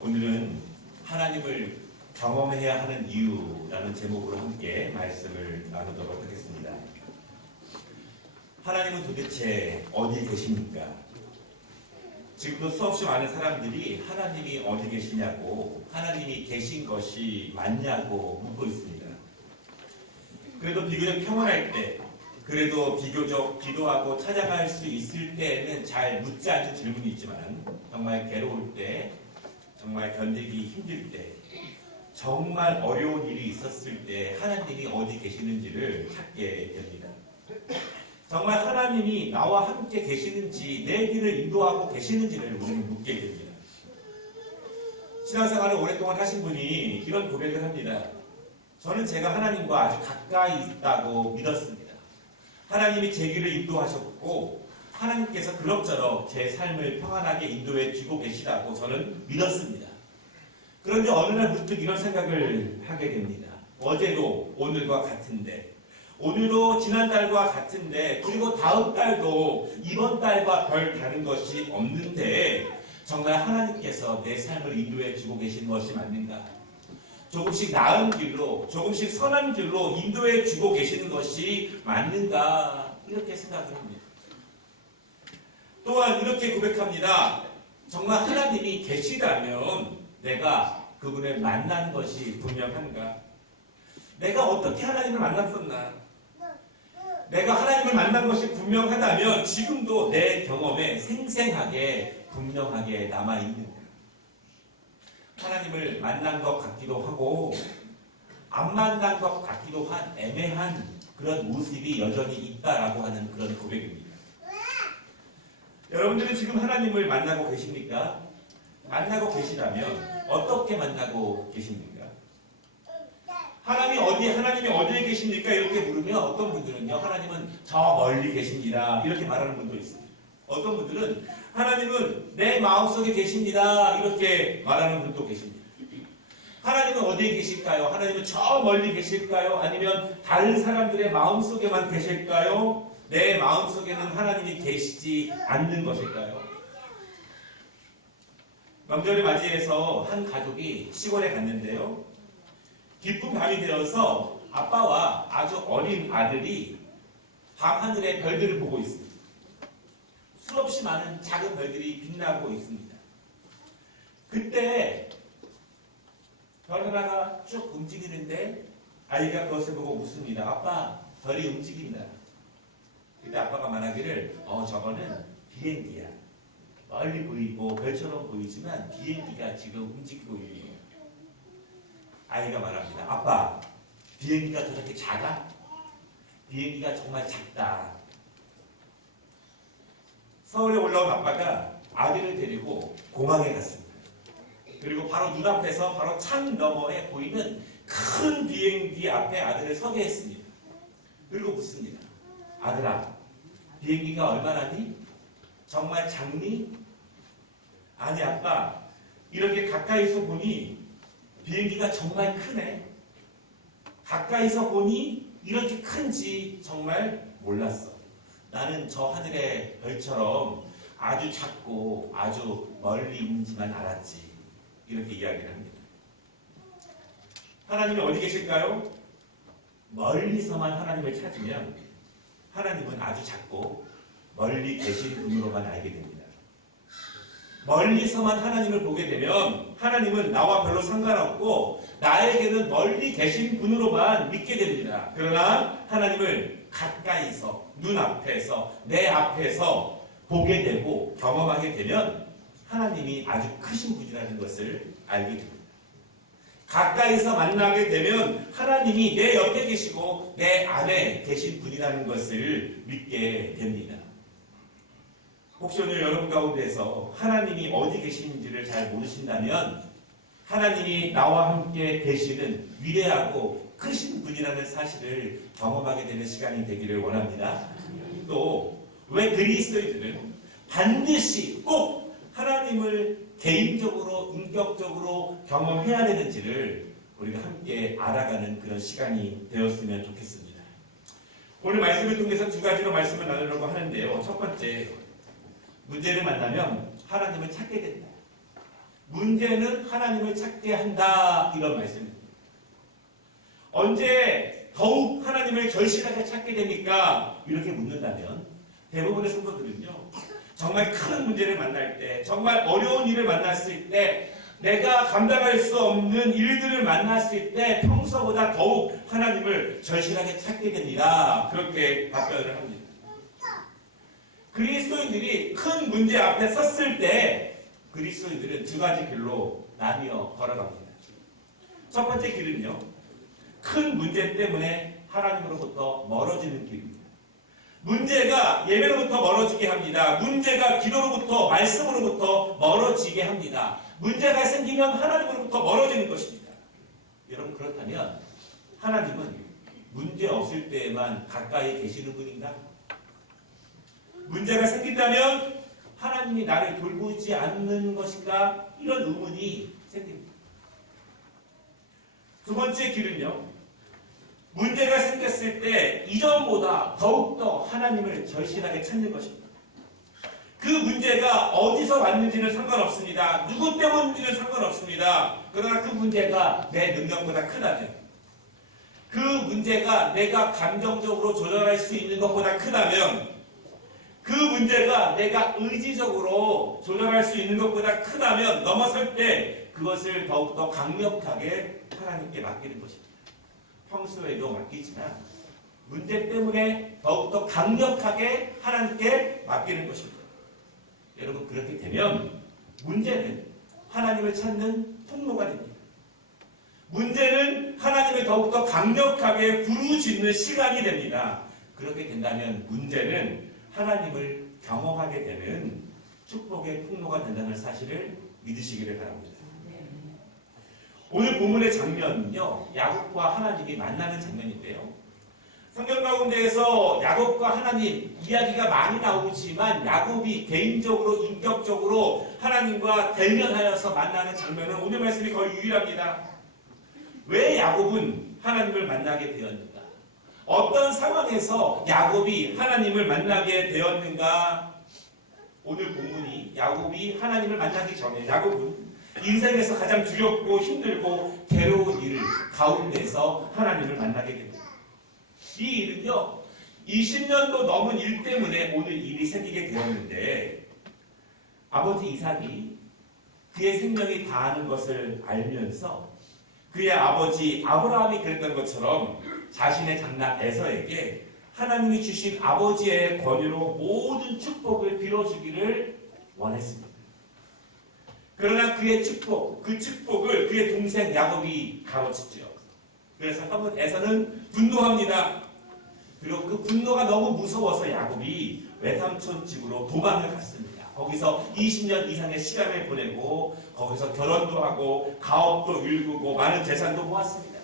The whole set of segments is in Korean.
오늘은 하나님을 경험해야 하는 이유라는 제목으로 함께 말씀을 나누도록 하겠습니다. 하나님은 도대체 어디 계십니까? 지금도 수없이 많은 사람들이 하나님이 어디 계시냐고, 하나님이 계신 것이 맞냐고 묻고 있습니다. 그래도 비교적 평온할 때, 그래도 비교적 기도하고 찾아갈 수 있을 때에는 잘 묻지 않는 질문이 있지만, 정말 괴로울 때, 정말 견디기 힘들 때, 정말 어려운 일이 있었을 때 하나님이 어디 계시는지를 찾게 됩니다. 정말 하나님이 나와 함께 계시는지, 내 길을 인도하고 계시는지를 우리는 묻게 됩니다. 신앙생활을 오랫동안 하신 분이 이런 고백을 합니다. 저는 제가 하나님과 아주 가까이 있다고 믿었습니다. 하나님이 제 길을 인도하셨고 하나님께서 그럭저럭 제 삶을 평안하게 인도해 주고 계시다고 저는 믿었습니다. 그런데 어느 날 문득 이런 생각을 하게 됩니다. 어제도 오늘과 같은데, 오늘도 지난달과 같은데, 그리고 다음 달도 이번 달과 별 다른 것이 없는데 정말 하나님께서 내 삶을 인도해 주고 계신 것이 맞는가? 조금씩 나은 길로, 조금씩 선한 길로 인도해 주고 계시는 것이 맞는가? 이렇게 생각을 합니다. 또한 이렇게 고백합니다. 정말 하나님이 계시다면 내가 그분을 만난 것이 분명한가? 내가 어떻게 하나님을 만났었나? 내가 하나님을 만난 것이 분명하다면 지금도 내 경험에 생생하게 분명하게 남아있는가? 하나님을 만난 것 같기도 하고 안 만난 것 같기도 한 애매한 그런 모습이 여전히 있다라고 하는 그런 고백입니다. 여러분들은 지금 하나님을 만나고 계십니까? 만나고 계시다면 어떻게 만나고 계십니까? 하나님이 어디에 계십니까? 이렇게 물으면 어떤 분들은요, 하나님은 저 멀리 계십니다. 이렇게 말하는 분도 있습니다. 어떤 분들은 하나님은 내 마음속에 계십니다. 이렇게 말하는 분도 계십니다. 하나님은 어디에 계실까요? 하나님은 저 멀리 계실까요? 아니면 다른 사람들의 마음속에만 계실까요? 내 마음속에는 하나님이 계시지 않는 것일까요? 명절을 맞이해서 한 가족이 시골에 갔는데요. 깊은 밤이 되어서 아빠와 아주 어린 아들이 밤하늘의 별들을 보고 있습니다. 수없이 많은 작은 별들이 빛나고 있습니다. 그때 별 하나가 쭉 움직이는데 아이가 그것을 보고 웃습니다. 아빠, 별이 움직인다. 그때 아빠가 말하기를 저거는 비행기야. 멀리 보이고 별처럼 보이지만 비행기가 지금 움직이고 있는 거야. 아이가 말합니다. 아빠, 비행기가 저렇게 작아? 비행기가 정말 작다. 서울에 올라온 아빠가 아들을 데리고 공항에 갔습니다. 그리고 바로 눈앞에서 바로 창 너머에 보이는 큰 비행기 앞에 아들을 서게 했습니다. 그리고 묻습니다. 아들아, 비행기가 얼마나니? 정말 작니? 아니 아빠, 이렇게 가까이서 보니 비행기가 정말 크네. 가까이서 보니 이렇게 큰지 정말 몰랐어. 나는 저 하늘의 별처럼 아주 작고 아주 멀리 있는지만 알았지. 이렇게 이야기를 합니다. 하나님이 어디 계실까요? 멀리서만 하나님을 찾으면 하나님은 아주 작고 멀리 계신 분으로만 알게 됩니다. 멀리서만 하나님을 보게 되면 하나님은 나와 별로 상관없고 나에게는 멀리 계신 분으로만 믿게 됩니다. 그러나 하나님을 가까이서, 눈앞에서, 내 앞에서 보게 되고 경험하게 되면 하나님이 아주 크신 분이라는 것을 알게 됩니다. 가까이서 만나게 되면 하나님이 내 옆에 계시고 내 안에 계신 분이라는 것을 믿게 됩니다. 혹시 오늘 여러분 가운데서 하나님이 어디 계시는지를 잘 모르신다면 하나님이 나와 함께 계시는 위대하고 크신 분이라는 사실을 경험하게 되는 시간이 되기를 원합니다. 또 왜 그리스도인들은 반드시 꼭 하나님을 개인적으로, 인격적으로 경험해야 되는지를 우리가 함께 알아가는 그런 시간이 되었으면 좋겠습니다. 오늘 말씀을 통해서 두 가지로 말씀을 나누려고 하는데요. 첫 번째, 문제를 만나면 하나님을 찾게 된다. 문제는 하나님을 찾게 한다. 이런 말씀입니다. 언제 더욱 하나님을 절실하게 찾게 됩니까? 이렇게 묻는다면 대부분의 성도들은요, 정말 큰 문제를 만날 때, 정말 어려운 일을 만났을 때, 내가 감당할 수 없는 일들을 만났을 때 평소보다 더욱 하나님을 절실하게 찾게 됩니다. 그렇게 답변을 합니다. 그리스도인들이 큰 문제 앞에 섰을 때 그리스도인들은 두 가지 길로 나뉘어 걸어갑니다. 첫 번째 길은요, 큰 문제 때문에 하나님으로부터 멀어지는 길입니다. 문제가 예배로부터 멀어지게 합니다. 문제가 기도로부터, 말씀으로부터 멀어지게 합니다. 문제가 생기면 하나님으로부터 멀어지는 것입니다. 여러분, 그렇다면 하나님은 문제 없을 때에만 가까이 계시는 분인가? 문제가 생긴다면 하나님이 나를 돌보지 않는 것인가? 이런 의문이 생깁니다. 두 번째 길은요, 문제가 생겼을 때 이전보다 더욱더 하나님을 절실하게 찾는 것입니다. 그 문제가 어디서 왔는지는 상관없습니다. 누구 때문인지는 상관없습니다. 그러나 그 문제가 내 능력보다 크다면, 그 문제가 내가 감정적으로 조절할 수 있는 것보다 크다면, 그 문제가 내가 의지적으로 조절할 수 있는 것보다 크다면, 넘어설 때 그것을 더욱더 강력하게 하나님께 맡기는 것입니다. 평소에도 맡기지만 문제 때문에 더욱더 강력하게 하나님께 맡기는 것입니다. 여러분, 그렇게 되면 문제는 하나님을 찾는 통로가 됩니다. 문제는 하나님을 더욱더 강력하게 부르짖는 시간이 됩니다. 그렇게 된다면 문제는 하나님을 경험하게 되는 축복의 통로가 된다는 사실을 믿으시기를 바랍니다. 오늘 본문의 장면은요, 야곱과 하나님이 만나는 장면인데요. 성경 가운데에서 야곱과 하나님 이야기가 많이 나오지만 야곱이 개인적으로, 인격적으로 하나님과 대면하여서 만나는 장면은 오늘 말씀이 거의 유일합니다. 왜 야곱은 하나님을 만나게 되었는가? 어떤 상황에서 야곱이 하나님을 만나게 되었는가? 오늘 본문이 야곱이 하나님을 만나기 전에 야곱은 인생에서 가장 두렵고 힘들고 괴로운 일 가운데서 하나님을 만나게 됩니다. 이 일은요, 20년도 넘은 일 때문에 오늘 일이 생기게 되었는데, 아버지 이삭이 그의 생명이 다하는 것을 알면서 그의 아버지 아브라함이 그랬던 것처럼 자신의 장남 에서에게 하나님이 주신 아버지의 권유로 모든 축복을 빌어주기를 원했습니다. 그러나 그의 축복, 그 축복을 그의 동생 야곱이 가로챘죠. 그래서 한번 에서는 분노합니다. 그리고 그 분노가 너무 무서워서 야곱이 외삼촌 집으로 도망을 갔습니다. 거기서 20년 이상의 시간을 보내고 거기서 결혼도 하고 가업도 일구고 많은 재산도 모았습니다.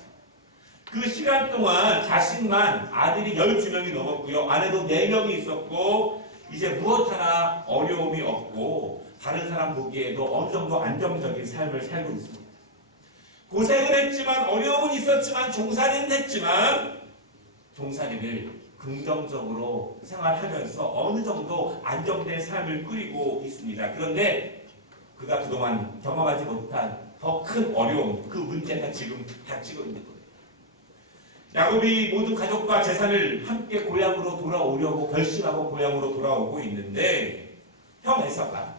그 시간 동안 자신만 아들이 12명이 넘었고요. 아내도 4명이 있었고 이제 무엇 하나 어려움이 없고 다른 사람 보기에도 어느 정도 안정적인 삶을 살고 있습니다. 고생을 했지만 어려움은 있었지만 종살이는 했지만 종살이를 긍정적으로 생활하면서 어느 정도 안정된 삶을 꾸리고 있습니다. 그런데 그가 그동안 경험하지 못한 더 큰 어려움, 그 문제가 지금 닥치고 있는 거예요. 야곱이 모든 가족과 재산을 함께 고향으로 돌아오려고 결심하고 고향으로 돌아오고 있는데 형 에서가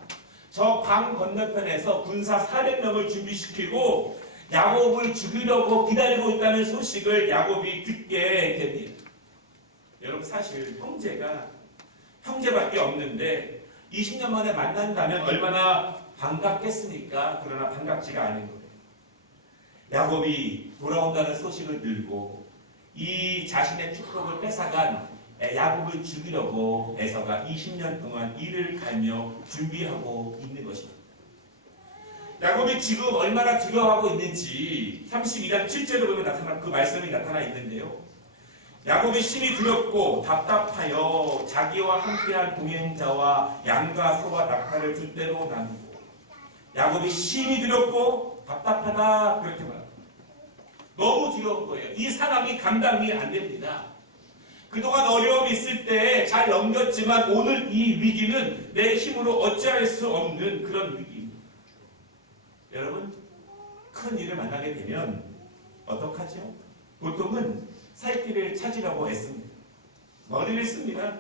저 강 건너편에서 군사 400명을 준비시키고 야곱을 죽이려고 기다리고 있다는 소식을 야곱이 듣게 됩니다. 여러분, 사실 형제밖에 없는데 20년 만에 만난다면 얼마나 반갑겠습니까? 그러나 반갑지가 않은 거예요. 야곱이 돌아온다는 소식을 들고 이 자신의 축복을 뺏어간 야곱을 죽이려고 에서가 20년 동안 이를 갈며 준비하고 있는 것입니다. 야곱이 지금 얼마나 두려워하고 있는지 32장 7절에 보면 그 말씀이 나타나 있는데요. 야곱이 심히 두렵고 답답하여 자기와 함께한 동행자와 양과 소와 낙타를 두 떼로 나누고, 야곱이 심히 두렵고 답답하다 그렇게 말합니다. 너무 두려운 거예요. 이 상황이 감당이 안 됩니다. 그동안 어려움이 있을 때 잘 넘겼지만 오늘 이 위기는 내 힘으로 어찌할 수 없는 그런 위기입니다. 여러분, 큰 일을 만나게 되면 어떡하죠? 보통은 살 길을 찾으려고 애씁니다. 머리를 씁니다.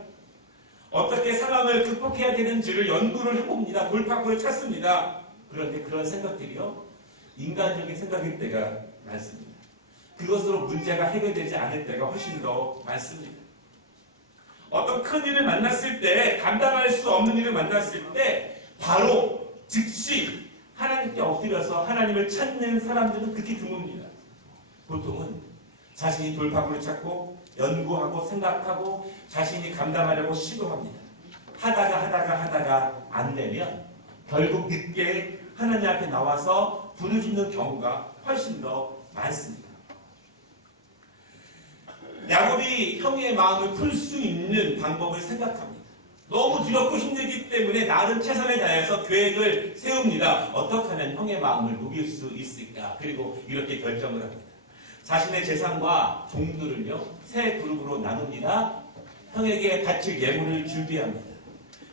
어떻게 상황을 극복해야 되는지를 연구를 해봅니다. 돌파구를 찾습니다. 그런데 그런 생각들이요, 인간적인 생각일 때가 많습니다. 그것으로 문제가 해결되지 않을 때가 훨씬 더 많습니다. 어떤 큰 일을 만났을 때, 감당할 수 없는 일을 만났을 때 바로 즉시 하나님께 엎드려서 하나님을 찾는 사람들은 극히 드뭅니다. 보통은 자신이 돌파구를 찾고 연구하고 생각하고 자신이 감당하려고 시도합니다. 하다가 안 되면 결국 늦게 하나님 앞에 나와서 부르짖는 경우가 훨씬 더 많습니다. 야곱이 형의 마음을 풀 수 있는 방법을 생각합니다. 너무 두렵고 힘들기 때문에 나름 최선을 다해서 계획을 세웁니다. 어떻게 하면 형의 마음을 녹일 수 있을까? 그리고 이렇게 결정을 합니다. 자신의 재산과 종들을요, 세 그룹으로 나눕니다. 형에게 바칠 예물을 준비합니다.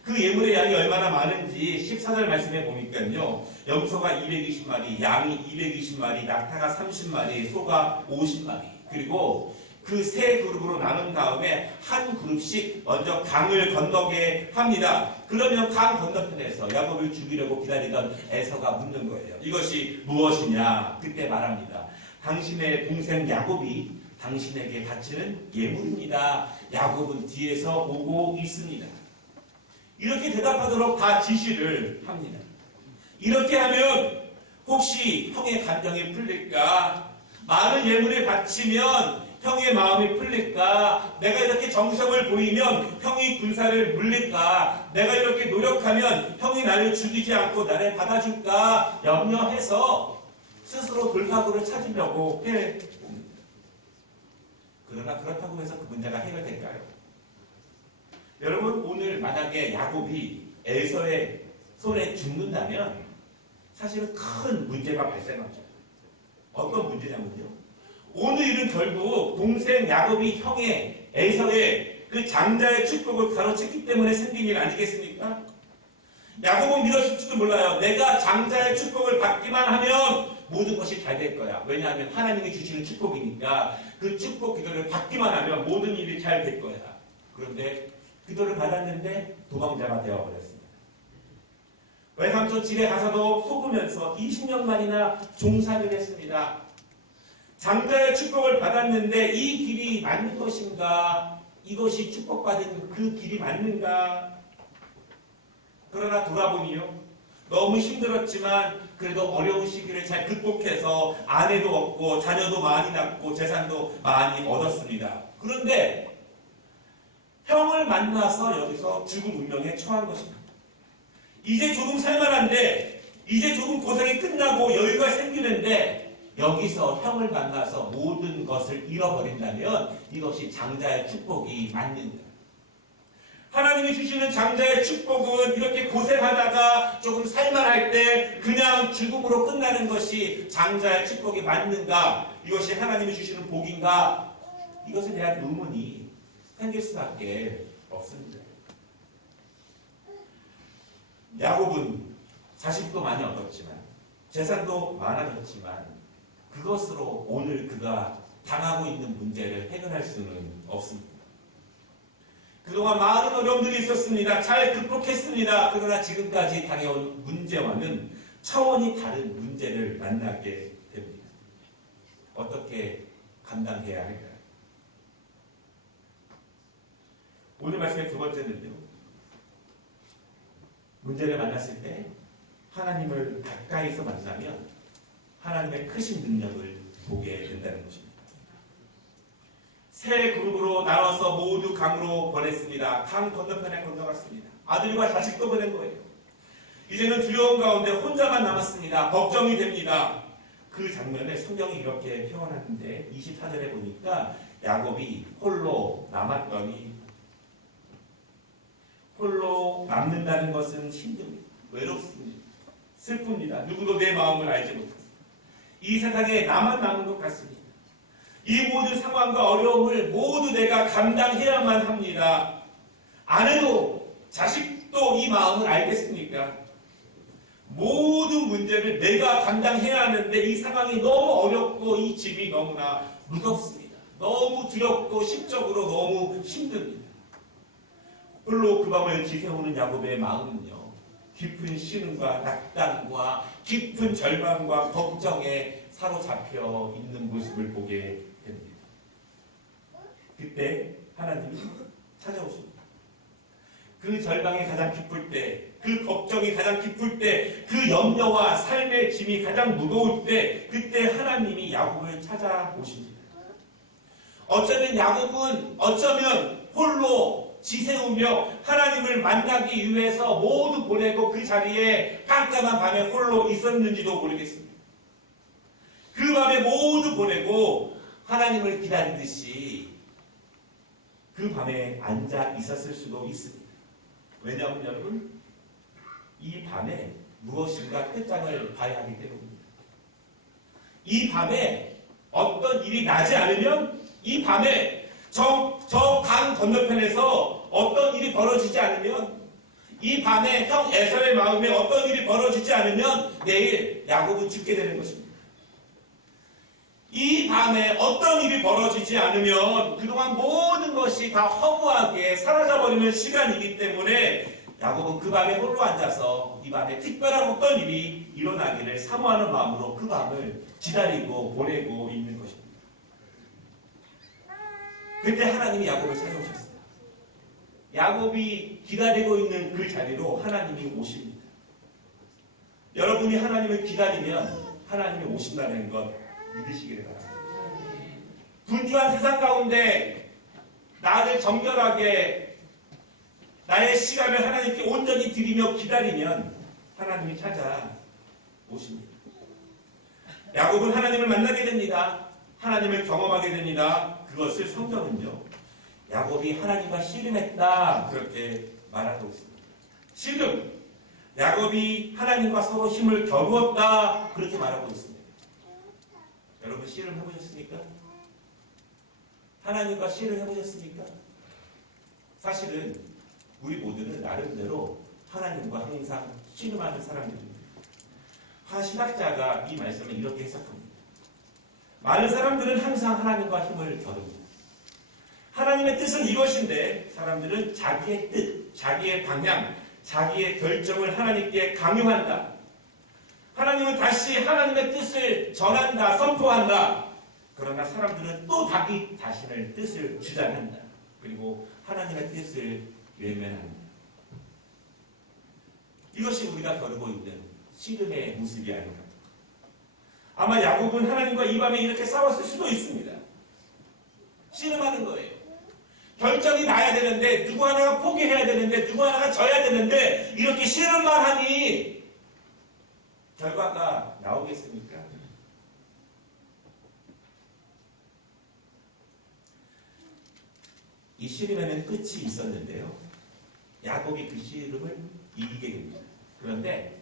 그 예물의 양이 얼마나 많은지 14절 말씀에 보니까요, 염소가 220마리, 양이 220마리, 낙타가 30마리, 소가 50마리, 그리고 그 세 그룹으로 나눈 다음에 한 그룹씩 먼저 강을 건너게 합니다. 그러면 강 건너편에서 야곱을 죽이려고 기다리던 에서가 묻는 거예요. 이것이 무엇이냐? 그때 말합니다. 당신의 동생 야곱이 당신에게 바치는 예물입니다. 야곱은 뒤에서 오고 있습니다. 이렇게 대답하도록 다 지시를 합니다. 이렇게 하면 혹시 형의 감정이 풀릴까? 많은 예물을 바치면 형의 마음이 풀릴까? 내가 이렇게 정성을 보이면 형이 군사를 물릴까? 내가 이렇게 노력하면 형이 나를 죽이지 않고 나를 받아줄까? 염려해서 스스로 돌파구를 찾으려고 해. 그러나 그렇다고 해서 그 문제가 해결될까요? 여러분, 오늘 만약에 야곱이 에서의 손에 죽는다면 사실은 큰 문제가 발생하죠. 어떤 문제냐면요, 오늘 일은 결국 동생 야곱이 형의 에서의 그 장자의 축복을 가로챘기 때문에 생긴 일 아니겠습니까? 야곱은 믿었을지도 몰라요. 내가 장자의 축복을 받기만 하면 모든 것이 잘 될 거야. 왜냐하면 하나님이 주시는 축복이니까 그 축복 기도를 받기만 하면 모든 일이 잘 될 거야. 그런데 기도를 받았는데 도망자가 되어버렸습니다. 외삼촌 집에 가서도 속으면서 20년 만이나 종살이를 했습니다. 장자의 축복을 받았는데 이 길이 맞는 것인가? 이것이 축복받은 그 길이 맞는가? 그러나 돌아보니요, 너무 힘들었지만 그래도 어려운 시기를 잘 극복해서 아내도 얻고 자녀도 많이 낳고 재산도 많이 얻었습니다. 그런데 형을 만나서 여기서 죽음 운명에 처한 것입니다. 이제 조금 살만한데, 이제 조금 고생이 끝나고 여유가 생기는데 여기서 형을 만나서 모든 것을 잃어버린다면 이것이 장자의 축복이 맞는가? 하나님이 주시는 장자의 축복은 이렇게 고생하다가 조금 살만할 때 그냥 죽음으로 끝나는 것이 장자의 축복이 맞는가? 이것이 하나님이 주시는 복인가? 이것에 대한 의문이 생길 수밖에 없습니다. 야곱은 자식도 많이 얻었지만 재산도 많아졌지만 그것으로 오늘 그가 당하고 있는 문제를 해결할 수는 없습니다. 그동안 많은 어려움들이 있었습니다. 잘 극복했습니다. 그러나 지금까지 당해온 문제와는 차원이 다른 문제를 만나게 됩니다. 어떻게 감당해야 할까요? 오늘 말씀의 두 번째는요, 문제를 만났을 때 하나님을 가까이서 만나면 하나님의 크신 능력을 보게 된다는 것입니다. 세 그룹으로 나눠서 모두 강으로 보냈습니다. 강 건너편에 건너갔습니다. 아들과 자식도 보낸 거예요. 이제는 두려움 가운데 혼자만 남았습니다. 걱정이 됩니다. 그 장면에 성경이 이렇게 표현하는데 24절에 보니까 야곱이 홀로 남았더니, 홀로 남는다는 것은 힘듭니다. 외롭습니다. 슬픕니다. 누구도 내 마음을 알지 못합니다. 이 세상에 나만 남은 것 같습니다. 이 모든 상황과 어려움을 모두 내가 감당해야만 합니다. 아내도 자식도 이 마음을 알겠습니까? 모든 문제를 내가 감당해야 하는데 이 상황이 너무 어렵고 이 짐이 너무나 무겁습니다. 너무 두렵고 심적으로 너무 힘듭니다. 홀로 그 밤을 지새우는 야곱의 마음은요, 깊은 신음과 낙담과 깊은 절망과 걱정에 사로잡혀 있는 모습을 보게 됩니다. 그때 하나님이 찾아오십니다. 그 절망이 가장 깊을 때, 그 걱정이 가장 깊을 때, 그 염려와 삶의 짐이 가장 무거울 때, 그때 하나님이 야곱을 찾아오십니다. 어쩌면 홀로 지새우며 하나님을 만나기 위해서 모두 보내고 그 자리에 깜깜한 밤에 홀로 있었는지도 모르겠습니다. 그 밤에 모두 보내고 하나님을 기다리듯이 그 밤에 앉아 있었을 수도 있습니다. 왜냐하면 여러분, 이 밤에 무엇인가 끝장을 봐야 하기 때문입니다. 이 밤에 어떤 일이 나지 않으면, 이 밤에 저 강 건너편에서 어떤 일이 벌어지지 않으면, 이 밤에 형 에서의 마음에 어떤 일이 벌어지지 않으면 내일 야곱은 죽게 되는 것입니다. 이 밤에 어떤 일이 벌어지지 않으면 그동안 모든 것이 다 허무하게 사라져버리는 시간이기 때문에 야곱은 그 밤에 홀로 앉아서 이 밤에 특별한 어떤 일이 일어나기를 사모하는 마음으로 그 밤을 기다리고 보내고 있는 것입니다. 그때 하나님이 야곱을 찾아오셨어요. 야곱이 기다리고 있는 그 자리로 하나님이 오십니다. 여러분이 하나님을 기다리면 하나님이 오신다는 것 믿으시기를 바랍니다. 분주한 세상 가운데 나를 정결하게 나의 시간을 하나님께 온전히 드리며 기다리면 하나님이 찾아오십니다. 야곱은 하나님을 만나게 됩니다. 하나님을 경험하게 됩니다. 그것을 성경은요, 야곱이 하나님과 씨름했다 그렇게 말하고 있습니다. 씨름, 야곱이 하나님과 서로 힘을 겨루었다 그렇게 말하고 있습니다. 여러분 씨름 해보셨습니까? 하나님과 씨름 해보셨습니까? 사실은 우리 모두는 나름대로 하나님과 항상 씨름하는 사람들입니다. 한 신학자가 이 말씀을 이렇게 해석합니다. 많은 사람들은 항상 하나님과 힘을 겨룹니다. 하나님의 뜻은 이것인데 사람들은 자기의 뜻, 자기의 방향, 자기의 결정을 하나님께 강요한다. 하나님은 다시 하나님의 뜻을 전한다, 선포한다. 그러나 사람들은 또 자기 자신의 뜻을 주장한다. 그리고 하나님의 뜻을 외면한다. 이것이 우리가 겨루고 있는 씨름의 모습이 아닌가. 아마 야곱은 하나님과 이 밤에 이렇게 싸웠을 수도 있습니다. 씨름하는 거예요. 결정이 나야 되는데, 누구 하나가 포기해야 되는데, 누구 하나가 져야 되는데, 이렇게 씨름만 하니 결과가 나오겠습니까? 이 씨름에는 끝이 있었는데요. 야곱이 그 씨름을 이기게 됩니다. 그런데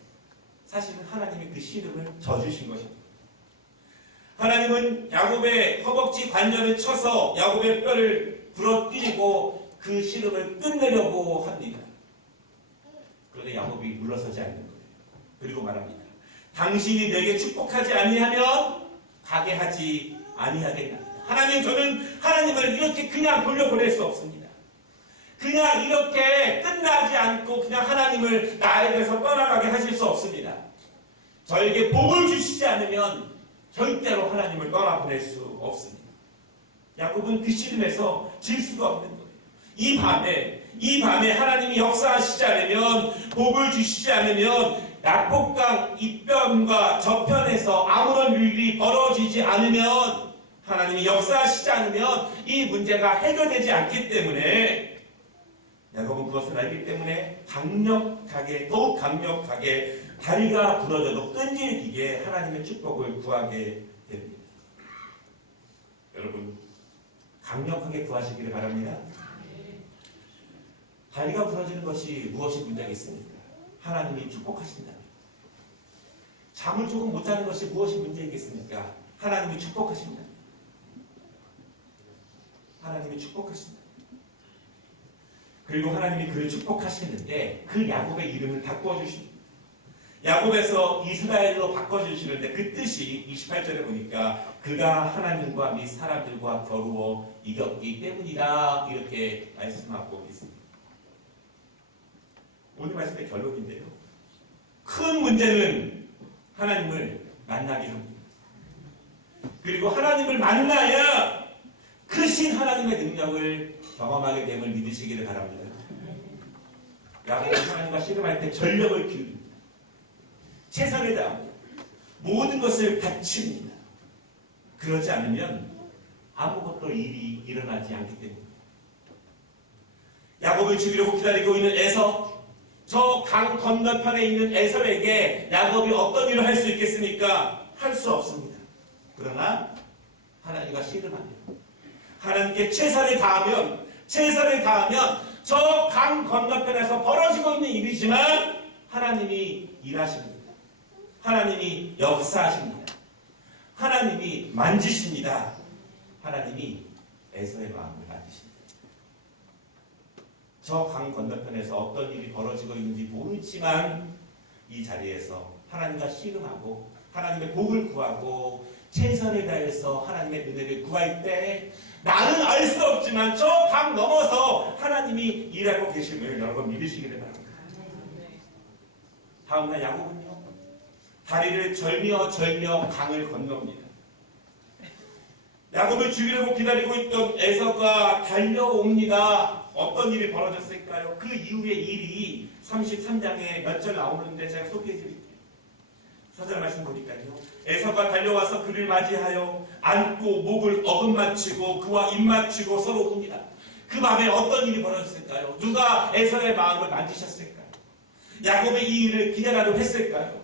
사실은 하나님이 그 씨름을 져주신 것입니다. 하나님은 야곱의 허벅지 관절을 쳐서 야곱의 뼈를 부러뜨리고 그 씨름을 끝내려고 합니다. 그런데 야곱이 물러서지 않는 거예요. 그리고 말합니다. 당신이 내게 축복하지 아니하면 가게 하지 아니하겠나. 하나님, 저는 하나님을 이렇게 그냥 돌려보낼 수 없습니다. 그냥 이렇게 끝나지 않고 그냥 하나님을 나에게서 떠나가게 하실 수 없습니다. 저에게 복을 주시지 않으면 절대로 하나님을 떠나보낼 수 없습니다. 야곱은 그 씨름에서 질 수가 없는 거예요. 이 밤에 하나님이 역사하시지 않으면, 복을 주시지 않으면, 낙폭강 이편과 저편에서 아무런 일이 벌어지지 않으면, 하나님이 역사하시지 않으면 이 문제가 해결되지 않기 때문에 야곱은 그것을 알기 때문에 더욱 강력하게 다리가 부러져도 끈질기게 하나님의 축복을 구하게 됩니다. 여러분, 강력하게 구하시기를 바랍니다. 다리가 부러지는 것이 무엇이 문제겠습니까? 하나님이 축복하신다. 잠을 조금 못 자는 것이 무엇이 문제겠습니까? 하나님이 축복하신다. 하나님이 축복하신다. 그리고 하나님이 그를 축복하시는데 그 야곱의 이름을 바꿔주십니다. 야곱에서 이스라엘로 바꿔주시는데 그 뜻이 28절에 보니까 그가 하나님과 및 사람들과 겨루어 이겼기 때문이다 이렇게 말씀하고 있습니다. 오늘 말씀의 결론인데요. 큰 문제는 하나님을 만나게 합니다. 그리고 하나님을 만나야 크신 하나님의 능력을 경험하게 됨을 믿으시기를 바랍니다. 야곱은 하나님과 씨름할 때 전력을 기울입니다. 최선을 다합니다. 모든 것을 바칩니다. 그러지 않으면 아무것도 일이 일어나지 않기 때문입니다. 야곱을 죽이려고 기다리고 있는 에서, 저 강 건너편에 있는 에서에게 야곱이 어떤 일을 할 수 있겠습니까? 할 수 없습니다. 그러나 하나님과 씨름하면, 하나님께 최선을 다하면 저 강 건너편에서 벌어지고 있는 일이지만 하나님이 일하십니다. 하나님이 역사하십니다. 하나님이 만지십니다. 하나님이 에서의 마음을 만지십니다. 저 강 건너편에서 어떤 일이 벌어지고 있는지 모르지만 이 자리에서 하나님과 씨름하고 하나님의 복을 구하고 최선을 다해서 하나님의 은혜를 구할 때 나는 알 수 없지만 저 강 넘어서 하나님이 일하고 계심을 여러분 믿으시기를 바랍니다. 다음날 야곱은요, 다리를 절며 강을 건넙니다. 야곱을 죽이려고 기다리고 있던 에서가 달려옵니다. 어떤 일이 벌어졌을까요? 그 이후의 일이 33장에 몇 절 나오는데 제가 소개해 드릴게요. 4절 말씀 보니까요. 에서가 달려와서 그를 맞이하여 안고 목을 어긋맞추고 그와 입맞추고 서로 웁니다. 그 밤에 어떤 일이 벌어졌을까요? 누가 에서의 마음을 만지셨을까요? 야곱이 이 일을 기다리려 했을까요?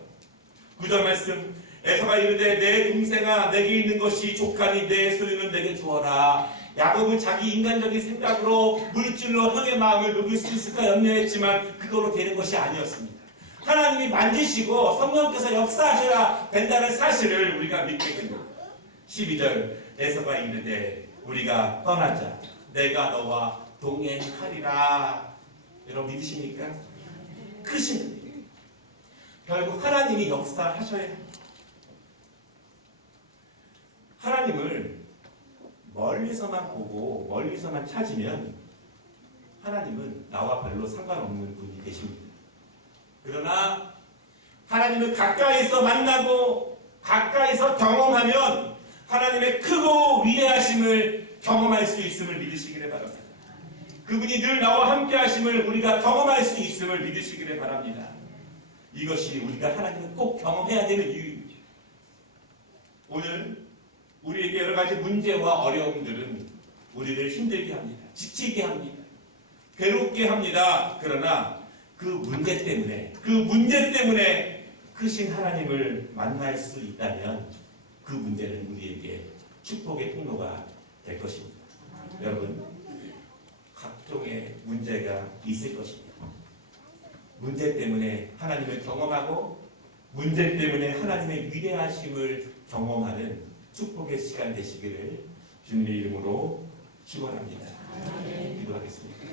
9절 말씀, 에서가 이르되 내 동생아 내게 있는 것이 족하니 내 소유는 내게 주어라. 야곱은 자기 인간적인 생각으로 물질로 형의 마음을 녹일 수 있을까 염려했지만 그걸로 되는 것이 아니었습니다. 하나님이 만지시고 성령께서 역사하셔야 된다는 사실을 우리가 믿게 됩니다. 12절, 에서가 이르되 우리가 떠나자. 내가 너와 동행하리라. 여러분 믿으십니까? 크신 분. 결국 하나님이 역사하셔야 합니다. 하나님을 멀리서만 보고 멀리서만 찾으면 하나님은 나와 별로 상관없는 분이 되십니다. 그러나 하나님을 가까이서 만나고 가까이서 경험하면 하나님의 크고 위대하심을 경험할 수 있음을 믿으시기를 바랍니다. 그분이 늘 나와 함께 하심을 우리가 경험할 수 있음을 믿으시기를 바랍니다. 이것이 우리가 하나님을 꼭 경험해야 되는 이유입니다. 오늘 우리에게 여러 가지 문제와 어려움들은 우리를 힘들게 합니다. 지치게 합니다. 괴롭게 합니다. 그러나 그 문제 때문에 크신 하나님을 만날 수 있다면 그 문제는 우리에게 축복의 통로가 될 것입니다. 여러분, 각종의 문제가 있을 것입니다. 문제 때문에 하나님을 경험하고 문제 때문에 하나님의 위대하심을 경험하는 축복의 시간 되시기를 주님의 이름으로 축원합니다. 기도하겠습니다.